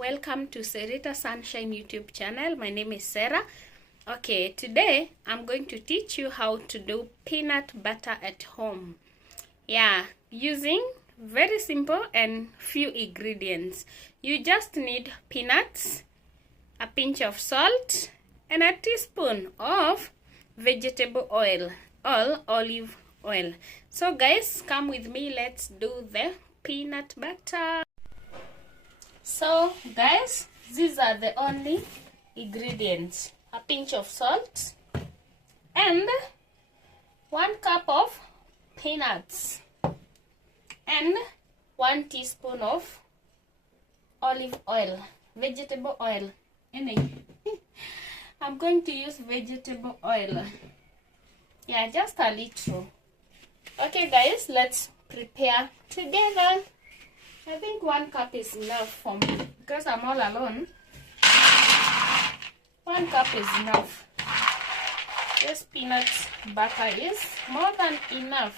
welcome to Serita Sunshine YouTube channel. My name is Sarah. Okay, today I'm going to teach you how to do peanut butter at home. Yeah, using very simple and few ingredients. You just need peanuts, a pinch of salt, and a teaspoon of vegetable oil or olive oil. So guys, come with me, let's do the peanut butter. So guys, these are the only ingredients: a pinch of salt and 1 cup of peanuts and 1 teaspoon of olive oil, vegetable oil. I'm going to use vegetable oil. Yeah, just a little. Okay guys, let's prepare together. I think 1 cup is enough for me because I'm all alone. 1 cup is enough. This peanut butter is more than enough.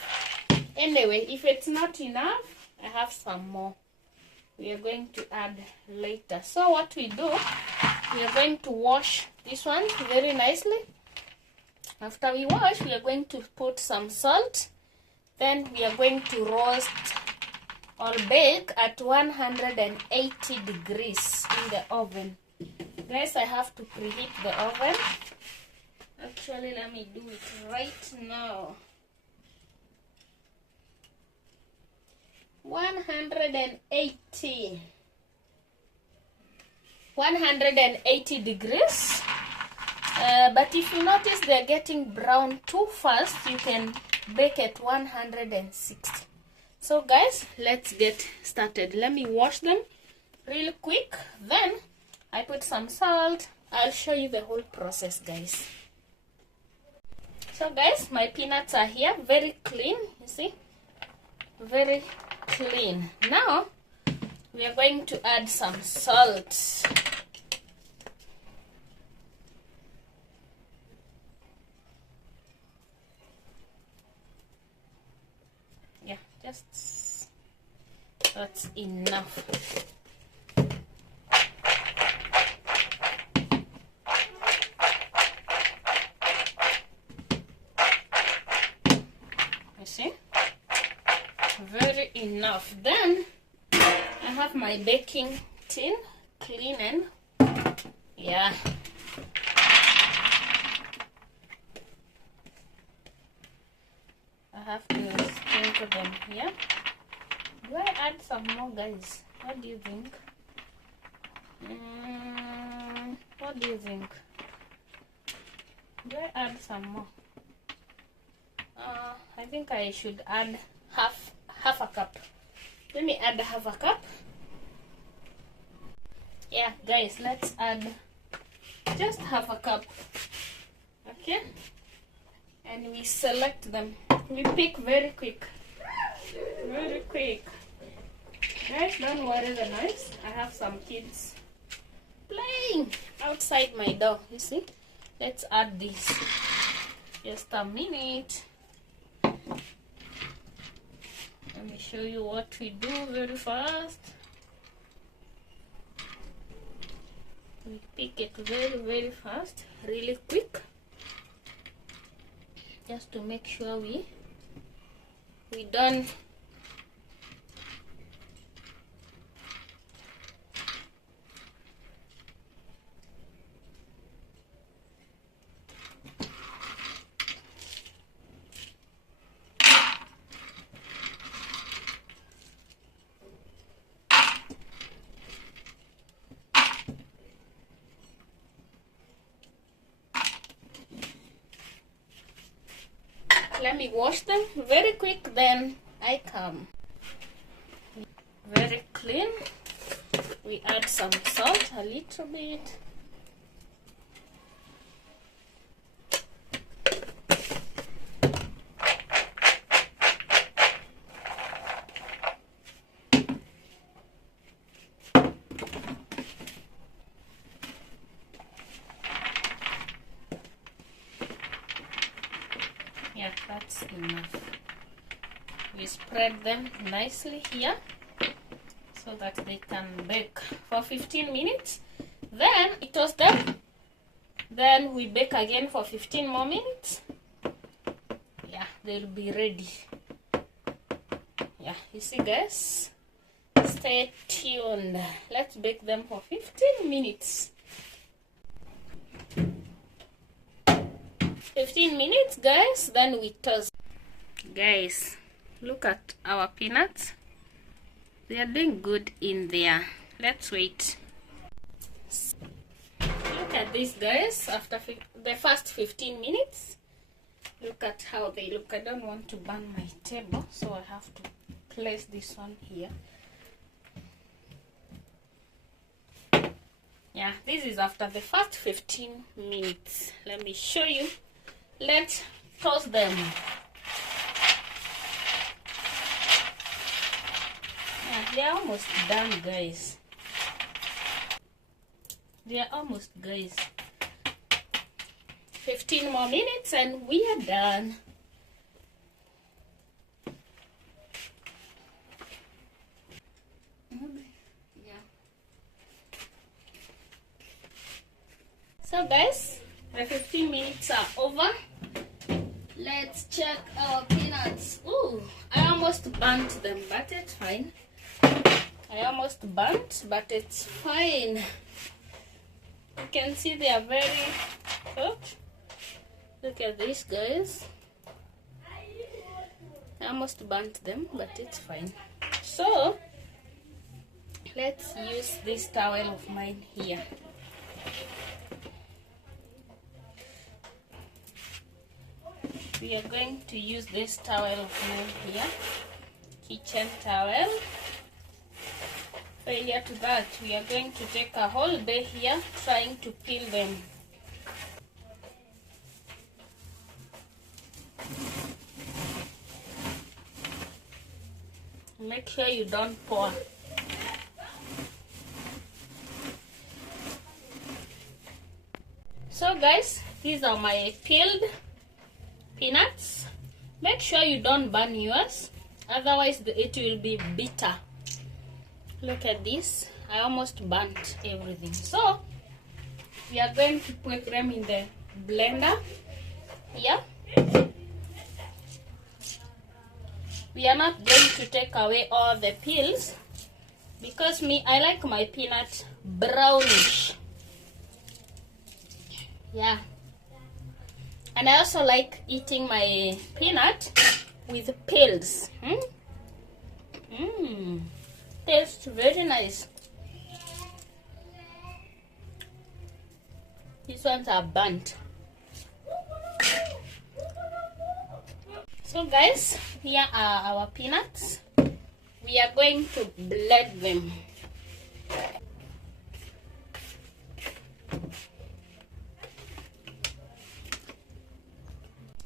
Anyway, if it's not enough, I have some more. We are going to add later. So what we do, we are going to wash this one very nicely. After we wash, we are going to put some salt. Then we are going to roast or bake at 180 degrees in the oven. Guys, I have to preheat the oven. Actually, let me do it right now. 180 degrees. But if you notice they're getting brown too fast, you can bake at 160. So guys, let's get started. Let me wash them real quick. Then I put some salt. I'll show you the whole process, guys. So guys, my peanuts are here, very clean. You see, very clean. Now we are going to add some salt. Yeah, just that's enough. You see, very enough. Then I have my baking tin clean and yeah. I have to sprinkle them here. Do I add some more, guys? What do you think? What do you think? Do I add some more? I think I should add half a cup. Let me add half a cup. Yeah, guys, let's add just half a cup. Okay, and we select them. We pick very quick. Very quick. Guys, don't worry the noise. I have some kids playing outside my door. You see? Let's add this. Just a minute. Let me show you what we do very fast. We pick it very fast, really quick, just to make sure we done. Let me wash them very quick, then I come. Very clean. We add some salt, a little bit. Yeah, that's enough. We spread them nicely here. so that they can bake for 15 minutes. Then we toast them. Then we bake again for 15 more minutes. Yeah, they'll be ready. Yeah, you see guys, stay tuned. Let's bake them for 15 minutes. 15 minutes guys, then we toast. Guys, look at our peanuts. They are doing good in there. Let's wait. Look at this guys, after the first 15 minutes. Look at how they look. I don't want to burn my table, so I have to place this one here. Yeah, this is after the first 15 minutes. Let me show you. Let's toast them. Yeah, they are almost done guys. They are almost guys. 15 more minutes and we are done. Yeah. So guys, the 15 minutes are over. Let's check our peanuts. Ooh, I almost burnt them, but it's fine. I almost burnt, but it's fine. You can see they are very hot. Look at this guys. I almost burnt them, but it's fine. So let's use this towel of mine here. We are going to use this towel of mine here, kitchen towel. Failure to that, we are going to take a whole day here trying to peel them. Make sure you don't pour. So guys, these are my peeled peanuts. Make sure you don't burn yours, otherwise it will be bitter. Look at this, I almost burnt everything. So we are going to put them in the blender here. We are not going to take away all the peels because I like my peanut brownish. Yeah, and I also like eating my peanut with peels. Tastes very nice. These ones are burnt. So guys, here are our peanuts. We are going to blend them.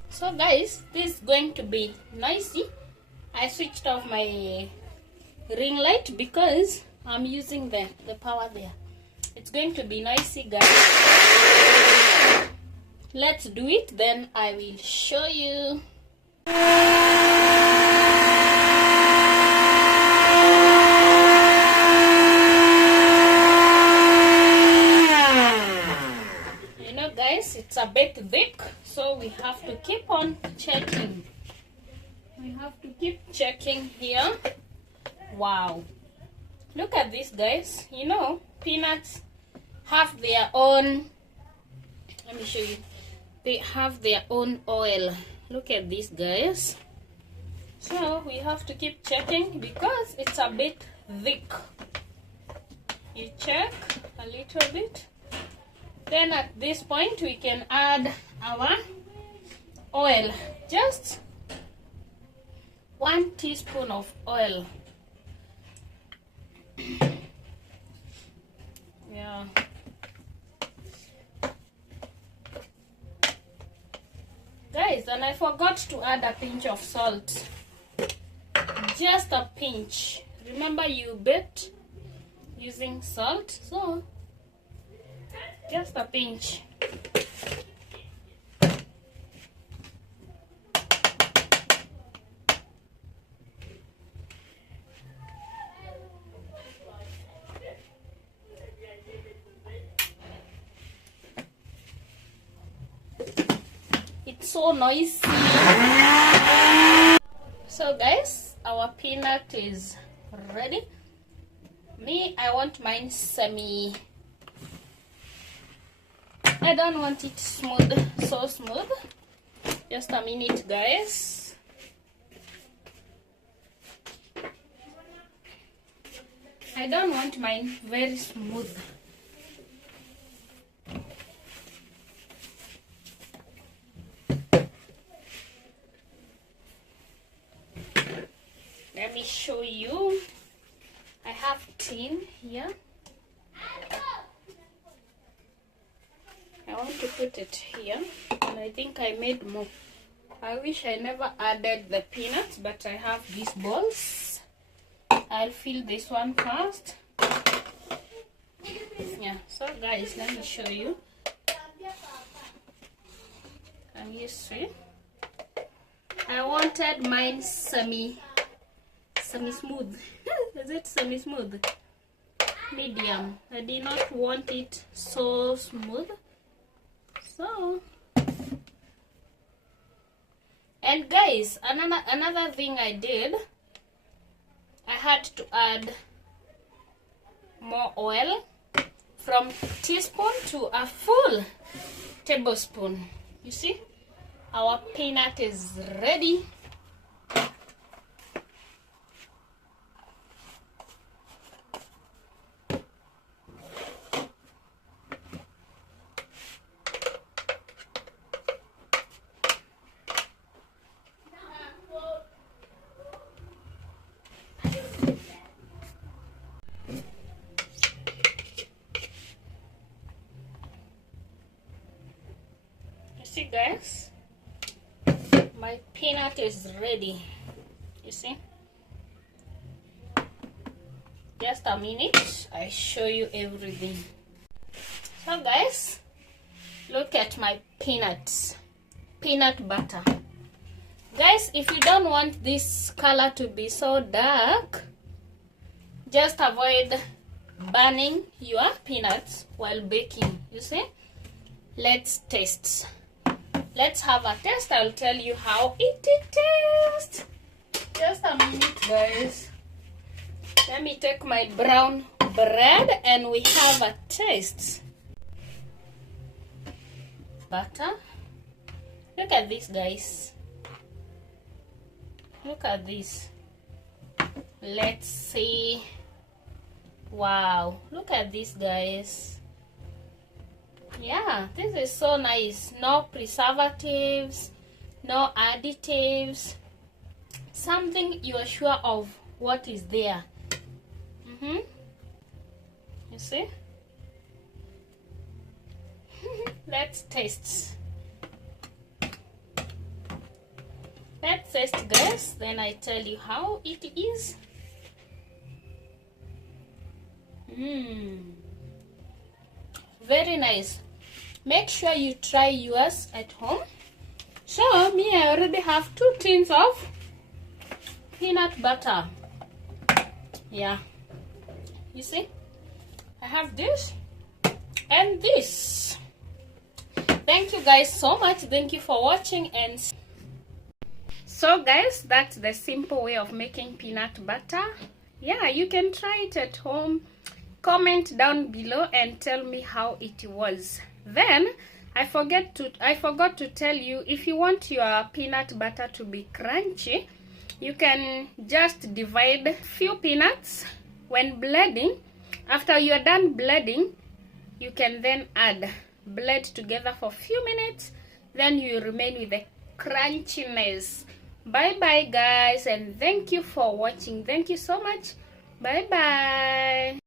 So guys, this is going to be noisy. I switched off my ring light because I'm using the power there. It's going to be noisy guys. Let's do it, then I will show you. You know guys, it's a bit thick, so we have to keep on checking. We have to keep checking here. Wow, look at this guys. You know, peanuts have their own, let me show you, they have their own oil. Look at this guys. So we have to keep checking because it's a bit thick. You check a little bit, then at this point we can add our oil. Just 1 teaspoon of oil. Yeah. Guys, and I forgot to add a pinch of salt. Just a pinch. Remember, you baked using salt, so just a pinch. so noisy. So guys, our peanut is ready. I want mine semi. I don't want it smooth, so smooth. Just a minute, guys. I don't want mine very smooth. Let me show you. I have tin here. I want to put it here, and I think I made more. I wish I never added the peanuts, but I have these balls. I'll fill this one first. Yeah, so guys, let me show you. Can you see? I wanted mine semi-smooth. Is it semi-smooth? Medium. I did not want it so smooth. So, and guys, another thing I did, I had to add more oil from teaspoon to a full tablespoon. You see, our peanut is ready. See guys, my peanut is ready. You see, just a minute, I show you everything. So guys, look at my peanut butter. Guys, if you don't want this color to be so dark, just avoid burning your peanuts while baking. You see, let's taste. Let's have a taste. I'll tell you how it tastes. Just a minute, guys. Let me take my brown bread and we have a taste. Butter. Look at this, guys. Look at this. Let's see. Wow. Look at this, guys. Yeah, this is so nice. No preservatives, no additives. Something you are sure of what is there. You see? Let's taste. Let's taste, guys. Then I tell you how it is. Very nice. Make sure you try yours at home. So me, I already have 2 tins of peanut butter. Yeah, you see, I have this and this. Thank you guys so much. Thank you for watching. And so guys, that's the simple way of making peanut butter. Yeah, you can try it at home. Comment down below and tell me how it was. Then I forgot to tell you, if you want your peanut butter to be crunchy, you can just divide few peanuts when blending. After you are done blending, you can then blend together for a few minutes, then you remain with the crunchiness. Bye bye guys, and thank you for watching. Thank you so much. Bye bye.